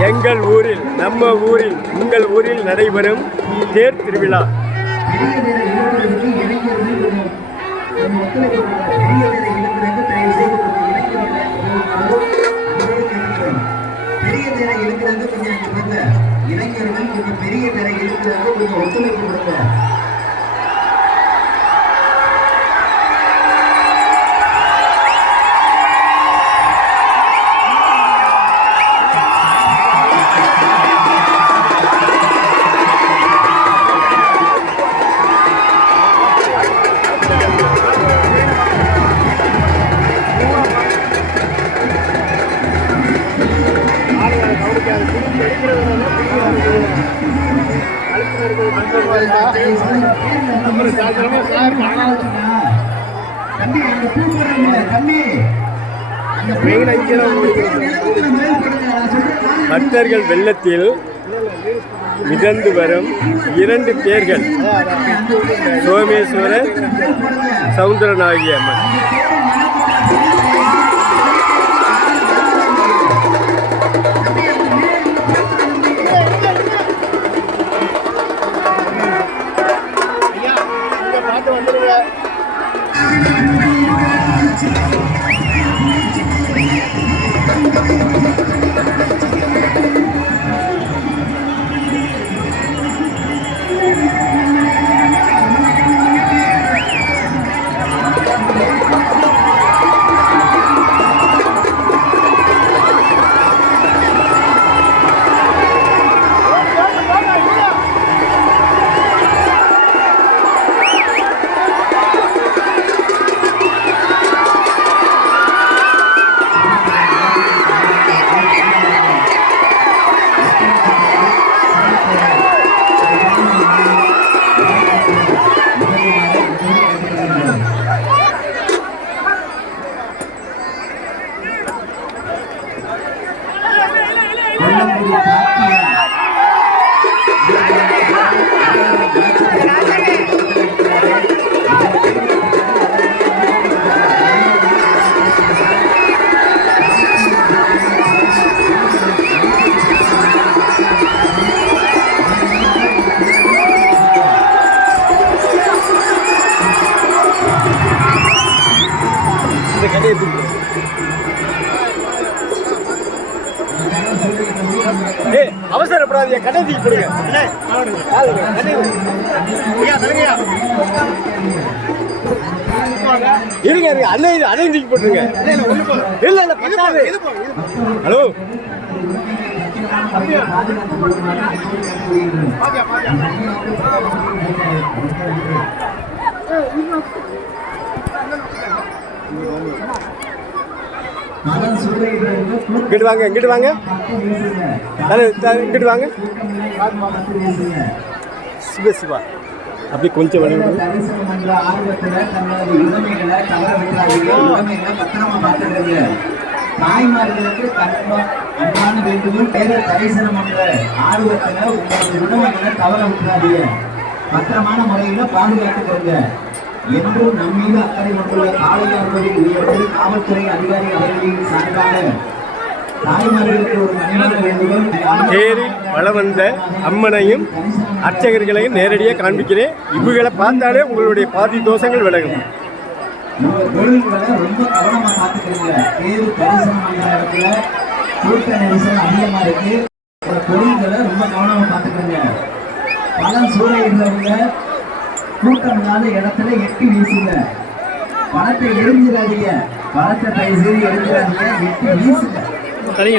எங்கள் ஊரில் நம்ம ஊரில் உங்கள் ஊரில் நடைபெறும் தேர் திருவிழா பெரிய நேர இளைஞர்களுக்கு இளைஞர்கள் கொஞ்சம் கொடுங்க. பெரிய நேர இளைஞர்களுக்கு செய்து கொஞ்சம் பெரிய இளைஞர்கள் கொஞ்சம் பெரிய நேர இளைஞர்களுக்கு கொஞ்சம் ஒத்துழைப்பு கொடுங்க மேல் பக்தர்கள் வெள்ளத்தில் மிதந்து வரும் இரண்டு தேர்கள். சோமேஸ்வரர் சவுந்தரநாயகி அம்மன். இந்த கடையை தூக்கு. ஏய் அவசரப்படாதீங்க. கடை தூக்கி போடுங்க. இருங்க இருங்க. அண்ணன் அதையும் தூக்கி போட்டுருங்க. இல்ல இல்ல பத்தாது. ஹலோ? மகன் சூறையிலிருந்து இங்கிட்டு வாங்க இங்கிட்டு வாங்க. இங்கிட்டு வாங்க. சிவ சிவா. அப்படி கொஞ்சம் வழி பத்திரமா தாய்மார்களுக்கு அன்பான வேண்டுகோள் தரிசனம் பண்ற ஆர்வத்துல உங்களது உரிமைகளை தவற விட்டுறாதீங்க. பத்திரமான முறையில பாதுகாத்துக்கோங்க என்றும் நம் மீது அக்கறை கொண்டுள்ள காளையார்களின் உயர்வு காவல்துறை அதிகாரி அவர்களின் சார்பாக தேரில் வந்த அம்மனையும் அர்ச்சகர்களையும் நேரடியாக காண்பிக்கிறேன். இவுகளை பார்த்தாலே உங்களுடைய பாதி தோஷங்கள் விலகும். ரொம்ப தரிசனம் இடத்துல கூட்ட நெரிசல் இருக்கு. ரொம்ப பணம் கூட்டம் இல்லாத இடத்துல எட்டி வீசுங்க. பணத்தை எரிஞ்சிடாதீங்க. பணத்தை தயவு செய்து எரிஞ்சிடாதீங்க. எட்டி வீசுங்க. சரிங்க